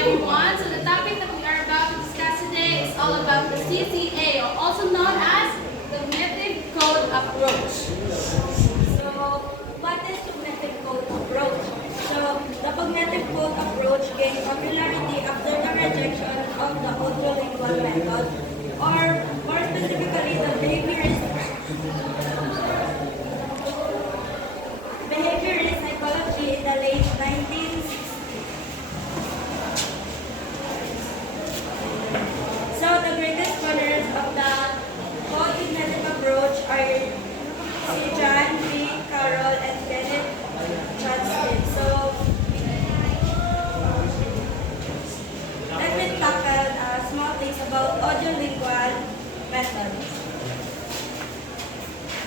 everyone. So the topic that we are about to discuss today is all about the CCA, or also known as the Cognitive Code Approach. So, what is cognitive code approach? So, the cognitive code approach gained popularity after the rejection of the audiolingual method, or more specifically, the behaviorist psychology in the late 1960s. So, the greatest scholars of the cognitive approach are John B. Carroll and Kenneth Johnston. So, let me tackle small things about audiolingual method.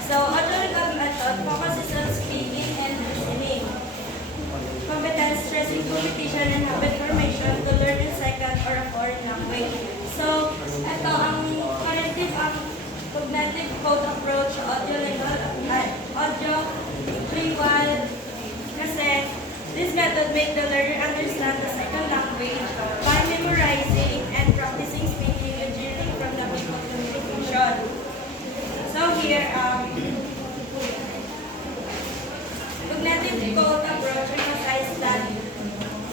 So, audiolingual method focuses on speaking and listening. Competence, stressing competition, and habit formation to learn a second or a foreign language. So, ito ang cognitive code approach, audiolingual kasi this method make the learner understand the second language by memorizing and practicing speaking and learning from the people communication. So here, cognitive code approach emphasizes that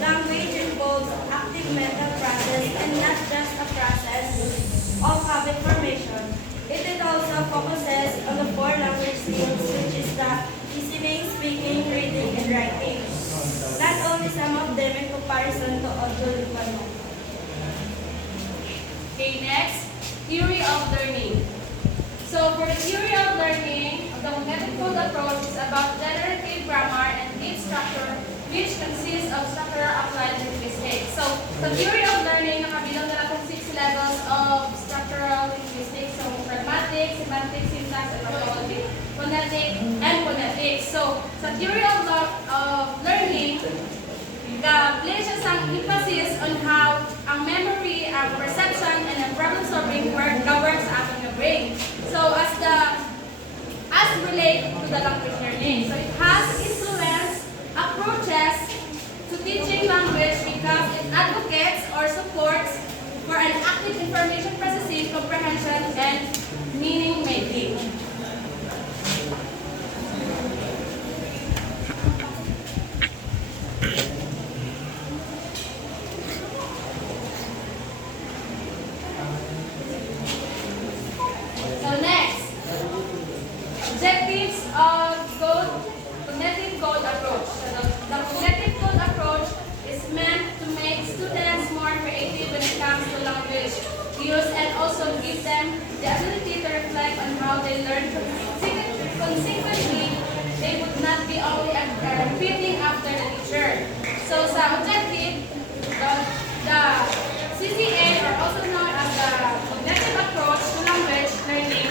language involves active mental process and not just a process of habit formation. It also focuses on the four language skills, which is the listening, speaking, reading, and writing. Not only some of them in comparison to audiolingual. Okay, next, theory of learning. So for the theory of learning, the cognitive code approach is about generative grammar and its structure, which consists of structural applied linguistics. So the theory of learning, nakabilang na natin 6 levels of structural linguistics. So pragmatic, semantic, syntax, and ontology, phonetic, and phonetics. So sa theory of learning, places ang emphasis on how ang memory, ang perception, and ang problem solving work governs sa ating brain. So as relate to the language learning. So it has influence approaches to teaching language because it advocates or supports for an active information processing, comprehension, and meaning making. So next, objectives of cognitive code approach. So the cognitive code approach is meant to make students more creative when it comes to language use and also give them the ability to reflect on how they learn. Consequently, they would not be only repeating after the teacher. So sa objective, the CCA, or also known as the cognitive approach to language learning,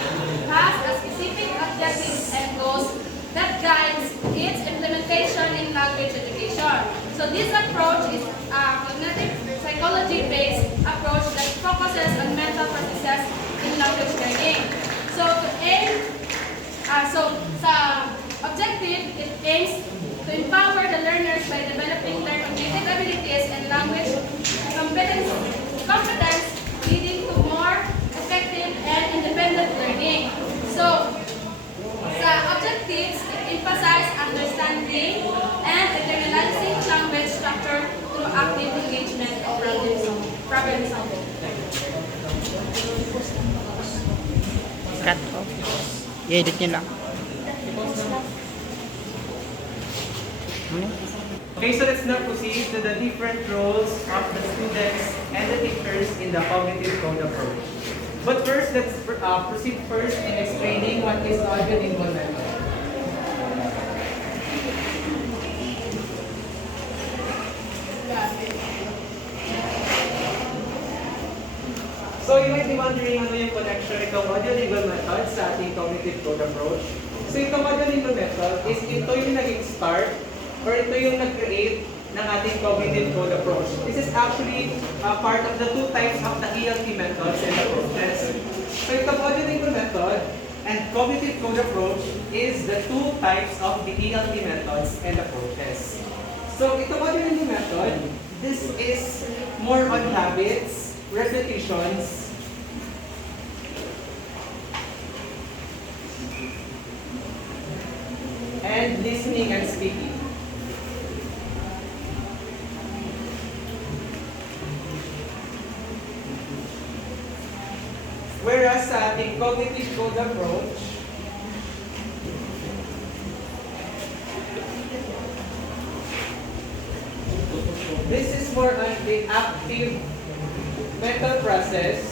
has a specific objectives and goals that guides its implementation in language education. So this approach is a cognitive psychology-based approach that focuses on mental processes in language learning. So sa objective, it aims to empower the learners by developing their cognitive abilities and language competence, leading to more effective and independent learning. So sa objectives, it emphasizes understanding and internalizing language structure through active engagement and problem solving. Cut off. I-edit nyo lang. Okay, so let's now proceed to the different roles of the students and the teachers in the cognitive code approach. But first, let's proceed first in explaining what is audiolingual method. So you might be wondering ano yung connection itong audiolingual method sa ating cognitive code approach. So itong audiolingual method is ito yung naging start or ito yung nag-create ng ating cognitive code approach. This is actually part of the two types of the ELT methods and approaches. So itong audiolingual method and cognitive code approach is the two types of the ELT methods and approaches. So itong audiolingual method, this is more on habits, repetitions, and listening and speaking. Whereas sa ating cognitive code approach, this is more on the active mental process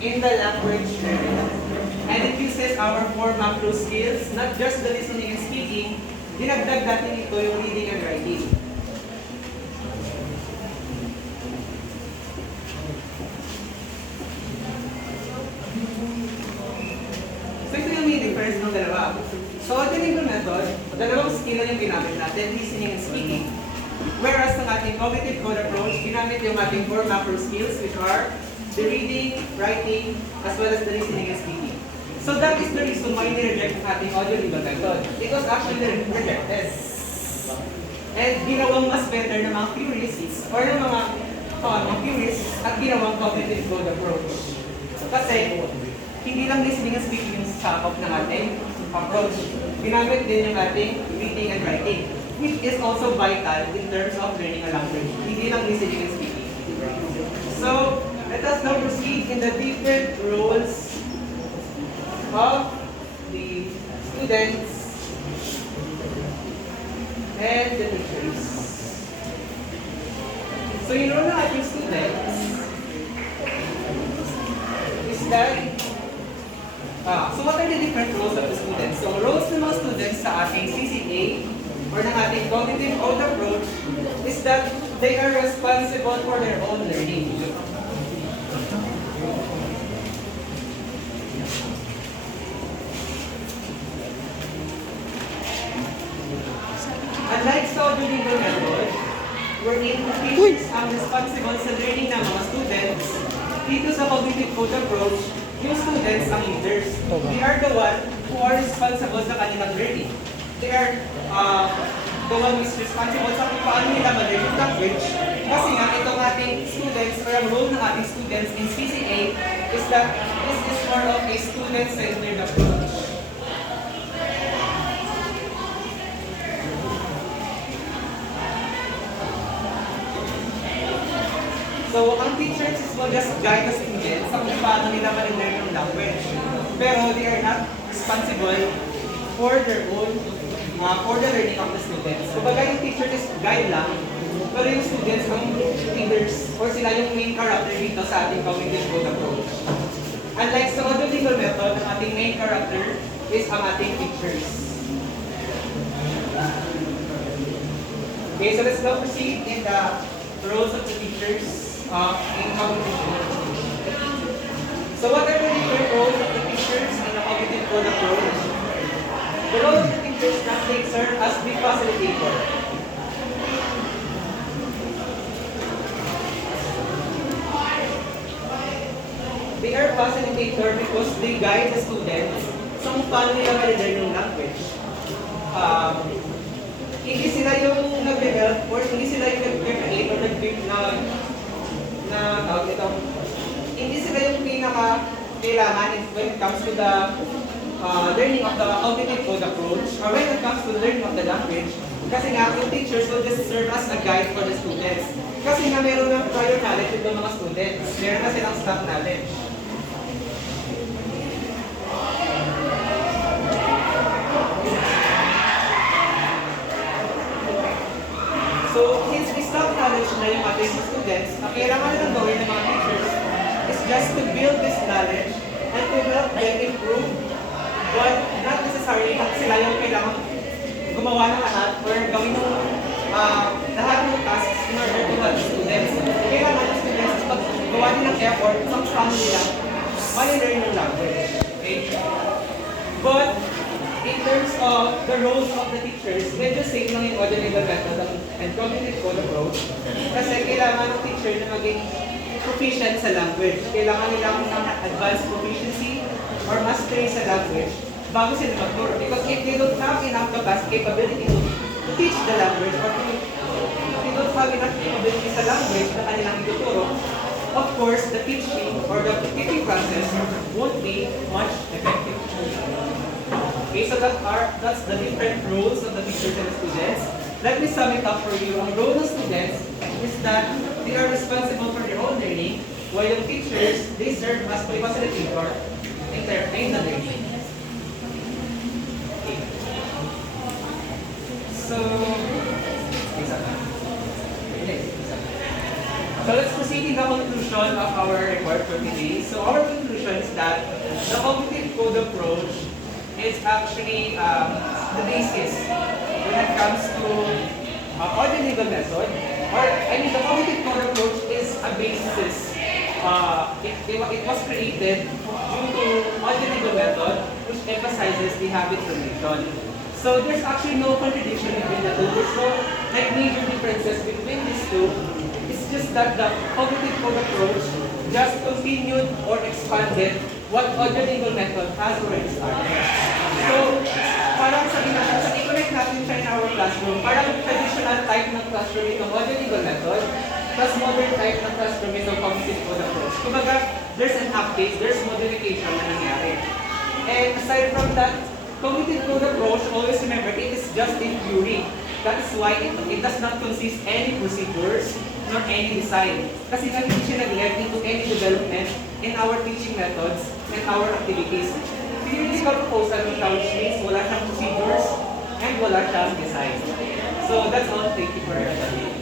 in the language area. And it uses our 4 macro skills, not just the listening and speaking, dinagdag natin ito yung reading and writing. So ito yung main difference ng dalawa. So audio-lingual method, dalawang skill lang yung ginamit natin, listening and speaking. Whereas ng ating cognitive code approach, ginamit yung ating 4 macro skills, which are the reading, writing, as well as the listening and speaking. So that is the reason why ni-reject ang ating audio-lingual method. It was actually rejected. And ginawang mas better ng mga purists or ng mga purists at ginawang cognitive code approach. Kasi hindi lang listening and speaking yung sakop ng ating approach. Ginamit din yung ating reading and writing, which is also vital in terms of learning a language. Hindi lang listening and speaking. So, let us now proceed in the different roles of the students and the teachers. So, yung role ng ating students is that so what are the different roles of the students? So roles ng mga students sa ating CCA or ng ating cognitive code approach is that they are responsible for their own learning. Unlike sa audio-lingual method, wherein teachers ang responsible sa learning ng mga students, dito sa cognitive code approach, yung students ang leaders. They are the one who are responsible sa kanilang learning. They are the one who is responsible sa kung paano nila ma-learn yung language. Kasi nga, itong ating students or ang role ng ating students in CCA is that this is more of a student-centered approach. So, ang teachers will just guide the students sa kung paano nila ma-learn yung language. Pero they are not responsible for their own, for the learning of the students. Kumbaga yung teacher is guide lang, pero yung students ang leaders or sila yung main character dito sa ating cognitive code approach. Unlike sa audio-lingual method, ang ating main character is ang ating teachers. Okay, so let's now proceed in the roles of the teachers. In cognitive code. So what are the different roles of the teachers in the cognitive code approach? The role of the teachers that they serve as the facilitator. They are facilitator because they guide the students sa kung paano nila ma-learn yung language. Hindi sila yung nag-help or hindi sila yung nag-create or hindi sila yung pinaka-kailangan when it comes to the learning of the cognitive code approach or when it comes to the learning of the language. Kasi nga, yung teachers will just serve as a guide for the students. Kasi nga, meron ng prior knowledge yung mga students. Meron na silang stock knowledge. So, since we stock knowledge na yung ating students, ang kailangan lang gawin ng mga teachers is just to build this knowledge and to help them improve, but not necessarily sila yung kailangan gumawa ng lahat or gawin ng lahat ng tasks in order to help the students. Kailangan ng students is paggawa din ng effort sa paano nila ma-learn yung language. Okay? But, in terms of the roles of the teachers, medyo same lang yung audio-lingual method and cognitive code approach. Kasi kailangan ng teacher na maging proficient sa language. Kailangan nilang ng advanced proficiency or mastery sa language bago sila magturo. Because if they don't have enough capacity, capability to teach the language or to having at capability sa language na kanilang ituturo, of course, the teaching or the teaching process won't be much effective. Okay, so that's the different roles of the teachers and the students. Let me sum it up for you. Ang role ng students is that they are responsible for their own learning, while the teachers, they serve as facilitator in the learning. Okay. So, so let's proceed in the conclusion of our report for today. So our conclusion is that the cognitive code approach is actually the basis when it comes to audio-legal method. Or, I mean, the cognitive code approach is a basis. It was created due to audio-legal method, which emphasizes the habit formation. So there's actually no contradiction between the two. There's no major differences between these two. It's just that the cognitive code approach just continued or expanded what audio-legal method has already started. So, parang i-connect natin siya in our classroom, parang traditional type ng classroom itong audio-legal method, plus modern type ng classroom itong cognitive code approach. Kumbaga, there's an update, there's modification na nangyari. And aside from that, cognitive code approach, always remember, it is just in theory. That is why it does not consist any procedures nor any design. Kasi nga hindi siya nag-led into any development in our teaching methods and our activities. Theoretical proposal siya, which means wala siyang procedures and wala siyang design. So that's all. Thank you for your attention.